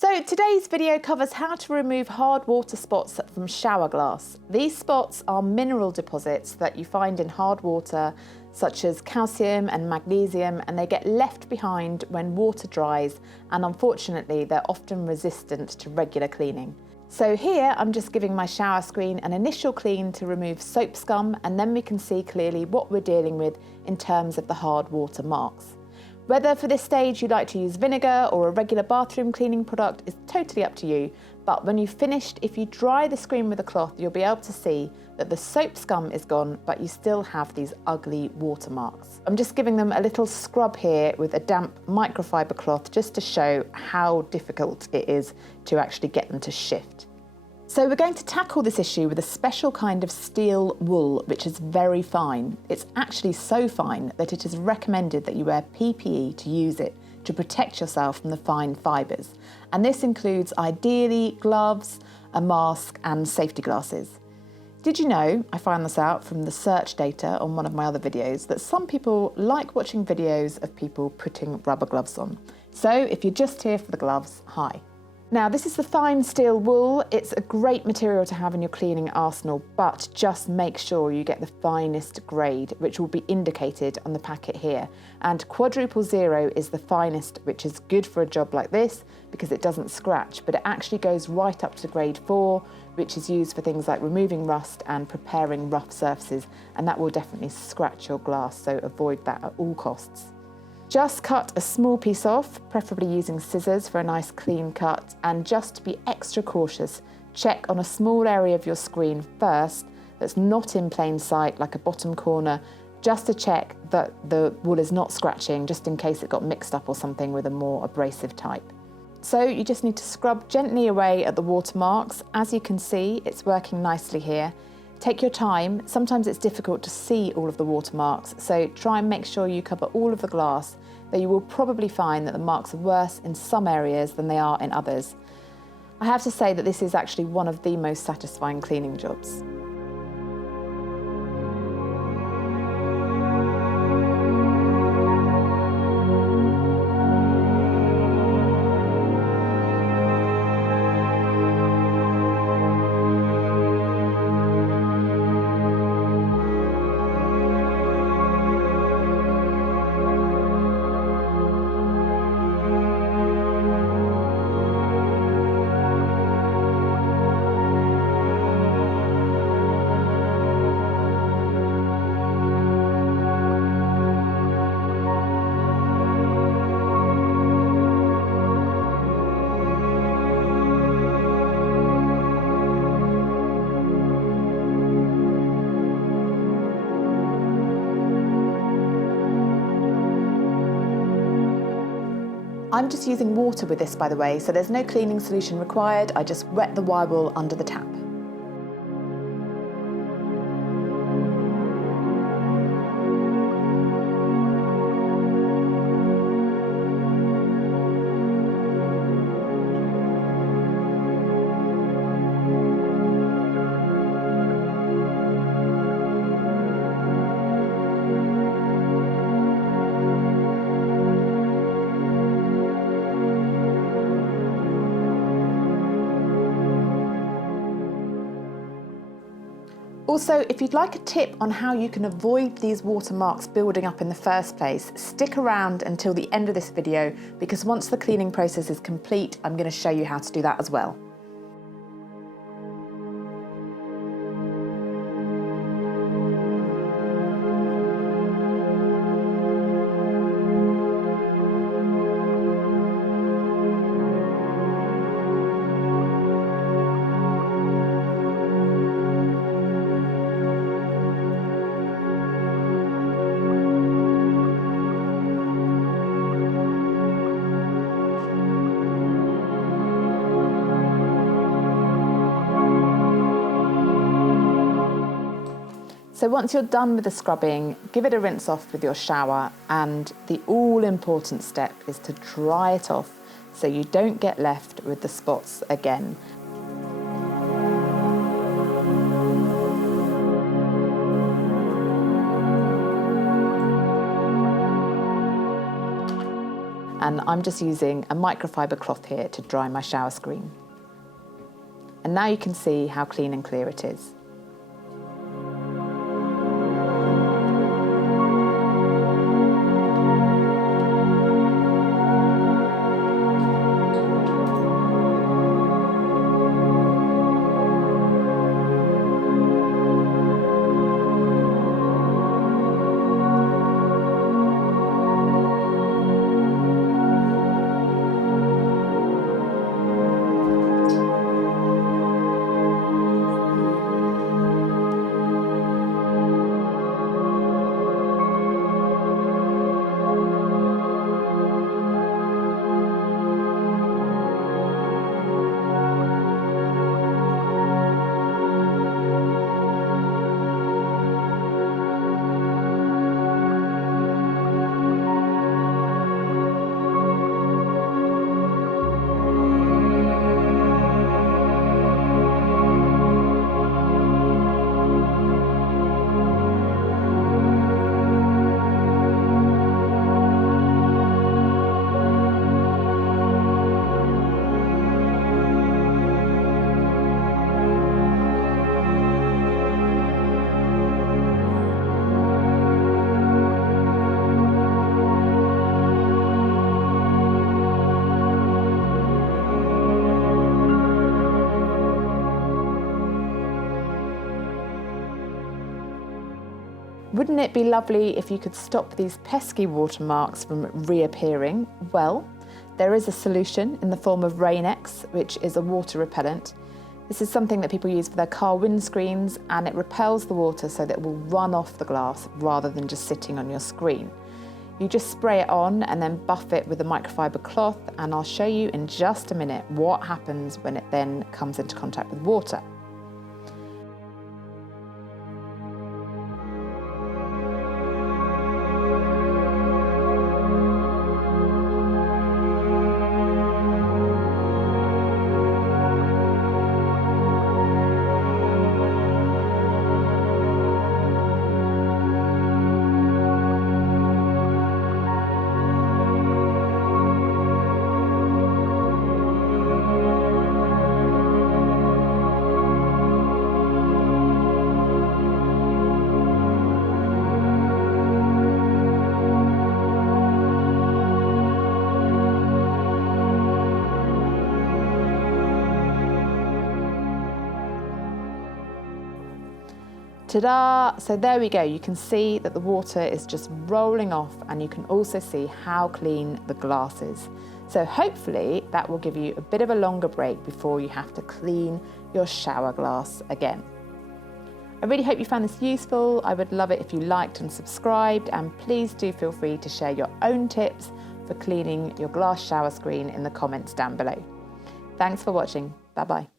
So today's video covers how to remove hard water spots from shower glass. These spots are mineral deposits that you find in hard water, such as calcium and magnesium, and they get left behind when water dries, and unfortunately they're often resistant to regular cleaning. So here I'm just giving my shower screen an initial clean to remove soap scum, and then we can see clearly what we're dealing with in terms of the hard water marks. Whether for this stage you'd like to use vinegar or a regular bathroom cleaning product is totally up to you, but when you've finished, if you dry the screen with a cloth, you'll be able to see that the soap scum is gone, but you still have these ugly watermarks. I'm just giving them a little scrub here with a damp microfiber cloth just to show how difficult it is to actually get them to shift. So we're going to tackle this issue with a special kind of steel wool, which is very fine. It's actually so fine that it is recommended that you wear PPE to use it to protect yourself from the fine fibres. And this includes ideally gloves, a mask and safety glasses. Did you know, I found this out from the search data on one of my other videos, that some people like watching videos of people putting rubber gloves on. So if you're just here for the gloves, hi. Now this is the fine steel wool. It's a great material to have in your cleaning arsenal, but just make sure you get the finest grade, which will be indicated on the packet here. And quadruple zero is the finest, which is good for a job like this because it doesn't scratch, but it actually goes right up to grade 4, which is used for things like removing rust and preparing rough surfaces, and that will definitely scratch your glass, so avoid that at all costs. Just cut a small piece off, preferably using scissors for a nice clean cut, and just to be extra cautious, check on a small area of your screen first that's not in plain sight, like a bottom corner, just to check that the wool is not scratching, just in case it got mixed up or something with a more abrasive type. So you just need to scrub gently away at the watermarks. As you can see, it's working nicely here. Take your time. Sometimes it's difficult to see all of the watermarks, so try and make sure you cover all of the glass, though you will probably find that the marks are worse in some areas than they are in others. I have to say that this is actually one of the most satisfying cleaning jobs. I'm just using water with this, by the way, so there's no cleaning solution required. I just wet the wire wool under the tap. Also, if you'd like a tip on how you can avoid these watermarks building up in the first place, stick around until the end of this video, because once the cleaning process is complete, I'm going to show you how to do that as well. So once you're done with the scrubbing, give it a rinse off with your shower, and the all-important step is to dry it off so you don't get left with the spots again. and I'm just using a microfiber cloth here to dry my shower screen. And now you can see how clean and clear it is. Wouldn't it be lovely if you could stop these pesky watermarks from reappearing? Well, there is a solution in the form of Rain-X, which is a water repellent. This is something that people use for their car windscreens, and it repels the water so that it will run off the glass rather than just sitting on your screen. You just spray it on and then buff it with a microfiber cloth, and I'll show you in just a minute what happens when it then comes into contact with water. Ta-da! So there we go, you can see that the water is just rolling off, and you can also see how clean the glass is. So hopefully that will give you a bit of a longer break before you have to clean your shower glass again. I really hope you found this useful. I would love it if you liked and subscribed, and please do feel free to share your own tips for cleaning your glass shower screen in the comments down below. Thanks for watching. Bye-bye.